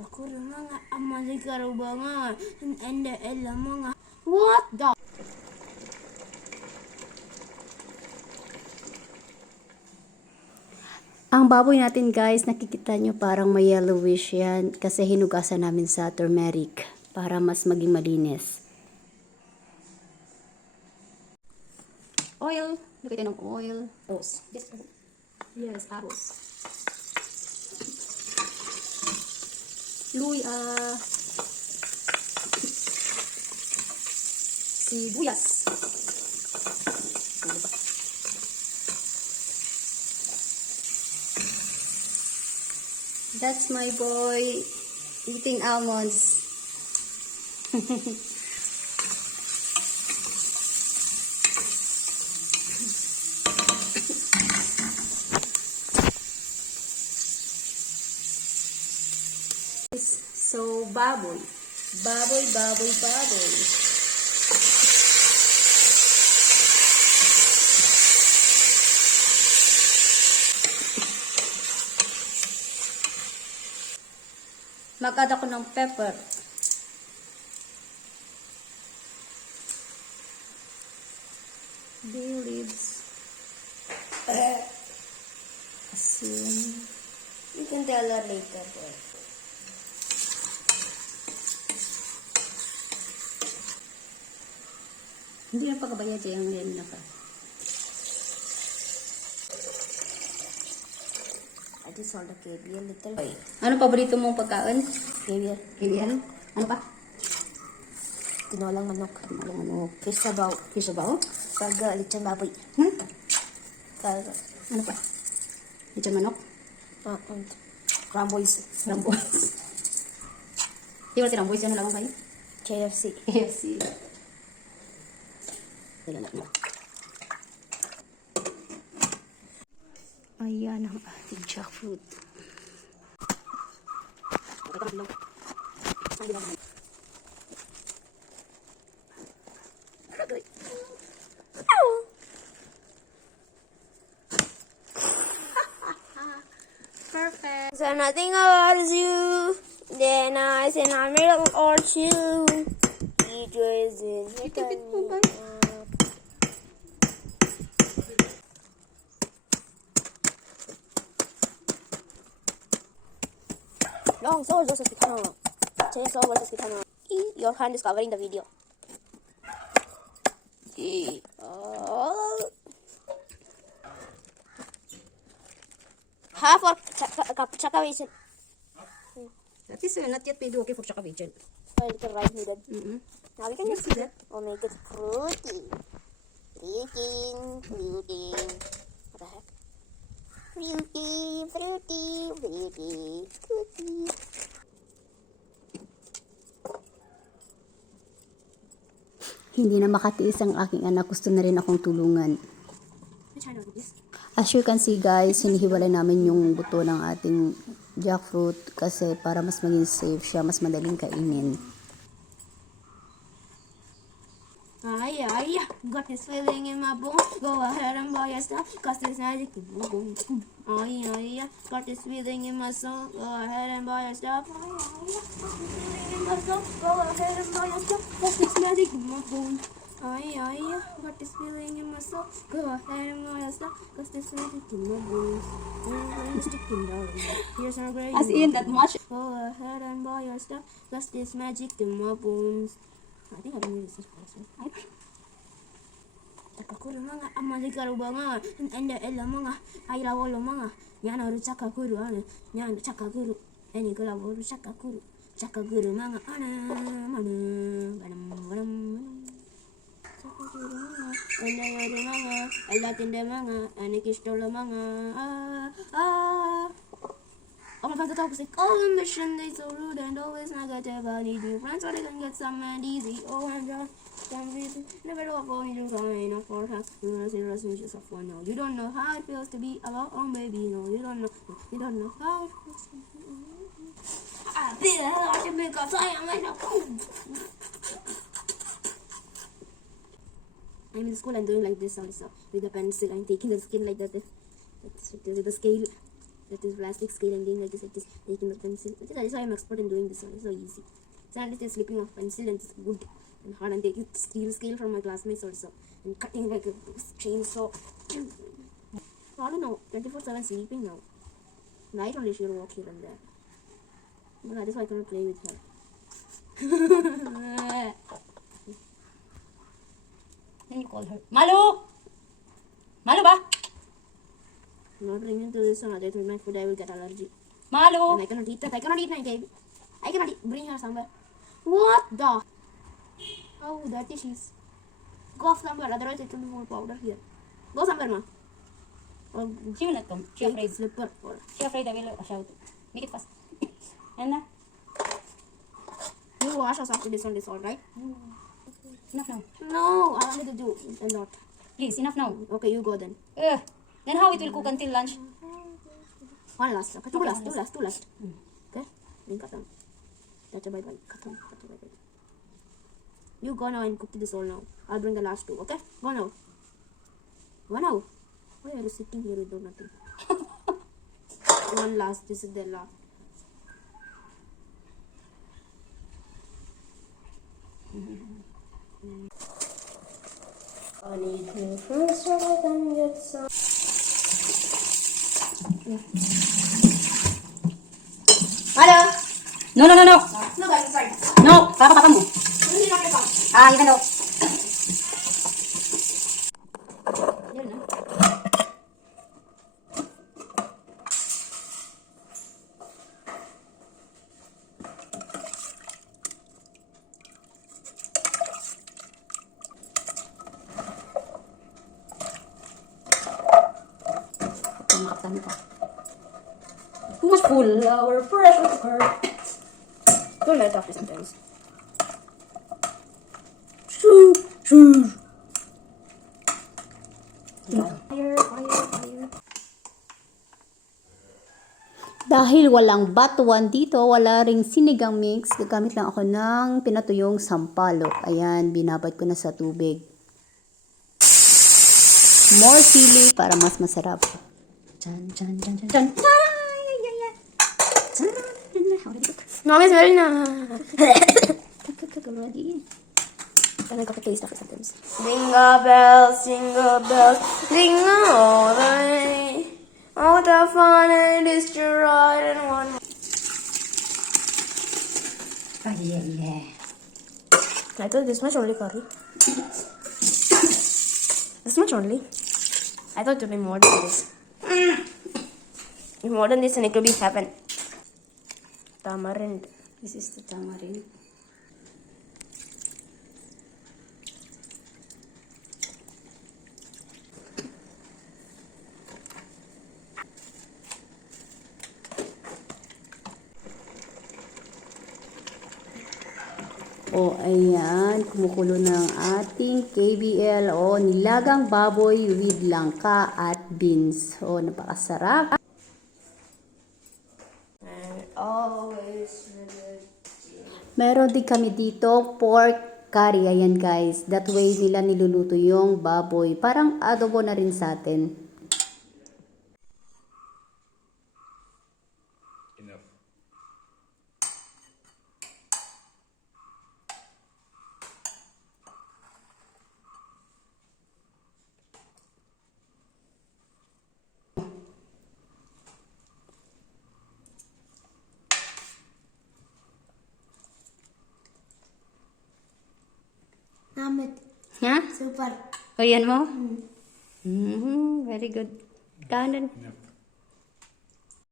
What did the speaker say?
Ako mga amalikaro ba nga? Ende ela mga. What the? Ang baboy natin guys, nakikita nyo parang may yellowish yan kasi hinugasan namin sa turmeric para mas maging malinis. Oil. Lagay tayo ng oil. Arroz. Yes, arroz. Luya. Sibuyas. That's my boy eating almonds. So, baboy. Baboy, baboy, baboy. Mag-add ako ng pepper. Bay leaves. Asin. You can tell her later, boy. Hindi na pagkabaya dyan yung yan na pa. I just saw the KBL little boy. Ano paborito mong pagkain? KBL. Kaibigan? Ano pa? Tinolang manok. Tinolang manok. Fish sabaw. Fish sabaw? Saga, lechon baboy. Saga. Ano pa? Lechon manok? Ramboys. Ramboys. Di ba si Ramboys yan lang kayo? KFC. KFC. Ayan ang ating jackfruit. Perfect. So nothing about you. Then I said I'm real or two. It was in Long sword versus Kitano. Chainsaw versus Kitano. Your hand is covering the video. Half or chakka vision. That is not yet paid okay for chakka vision. A little rice needed. Now we can just see that. Or make it fruity. Fruity. What the heck? Fruity. Hindi na makatiis ang aking anak. Gusto na rin akong tulungan. As you can see guys, hinihiwalay namin yung buto ng ating jackfruit kasi para mas maging safe siya, mas madaling kainin. Ay, got this feeling in my bones. Go ahead and buy your stuff, cause this magic is boom. Ay, got this feeling in my soul. Go ahead and buy your stuff. Got this feeling in my soul. Go ahead and buy your stuff, cause this magic in my bones. Ay, got this feeling in my soul. Go ahead and buy your stuff, cause this magic in my bones. I'm sticking down. Here's our great. As in that much? Go ahead and buy your stuff, cause this magic in my bones. I think I can read this person. Chakakuru mga amalikaro ba nga? Ende ela mga ayrawolo mga. Nyana ru chakakuru ane. Nyana chakakuru. Eni kula boru chakakuru. Chakakuru mga mana. Banam. Chakakuru mga. Ende yoru mga. Ela tinde mga. Ane kistolo mga. Oh my god, the toxic all ambition, they so rude and always negative. I need new friends so they can get some and easy. Oh, I'm just busy. Never know what you do, something enough for her. You know, serious issues of fun now. You don't know how it feels to be about own baby. No, you don't know how it feels to be. I feel like it because I am like I'm in school and doing like this also with the pencil. I'm taking the skin like that. With the scale. That is plastic scale and doing like this, taking the pencil. That is why I'm expert in doing this one. It's so easy. So I'm just slipping off pencil and it's good and hard and taking steel scale from my classmates also and cutting like a chainsaw. I don't know, 24/7 sleeping now. Night only she'll walk here and there. But that is why I cannot play with her. Then you call her. Malu! Malu ba? Not bringing to this one, otherwise with my food I will get allergy. Malu! And I cannot eat that. I cannot eat my baby. I cannot bring her somewhere. What the? Oh, dirty she is. Go off somewhere, otherwise it will be more powder here. Go somewhere, ma. Or She will not come. She take afraid. slipper. Or She afraid I will shout. Make it fast. And na? you wash us after this one is alright. Enough now. No, I want to do a lot. Please, enough now. Okay, you go then. Then how it will cook until lunch? One last. Okay, two last. Okay, then cut them. That's a bye. Cut them. You go now and cook this all now. I'll bring the last two. Okay, go now. Why are you sitting here without nothing? One last. This is the last. I need to first so I can get some. Hello. No. No, guys, sorry. No, papa mo. This is not your phone. Ah, you can know. Yan na. Tumaktan ka. Too much flour, pressure cooker. Don't let it off sometimes. Fire. Dahil walang batuan dito, wala ring sinigang mix, gagamit lang ako ng pinatuyong sampalok. Ayan, binabad ko na sa tubig. More sili para mas masarap. Chan. Mom is very nice. Already. And I got to taste of it sometimes. Jingle bells, ring all the way. All the fun and is to ride and one. Yeah. I thought this much only curry. This much only. I thought it would be more than this. If more than this, then it will be heaven. Tamarind. This is the tamarind. O ayan, kumukulo ng ating KBL o nilagang baboy with langka at beans. O napakasarap. And always Meron din kami dito pork curry. Ayan guys, that way nila niluluto yung baboy. Parang adobo na rin sa atin. Enough. Namit. Ha? Super. O yan mo? Very good. Kanan. Enough.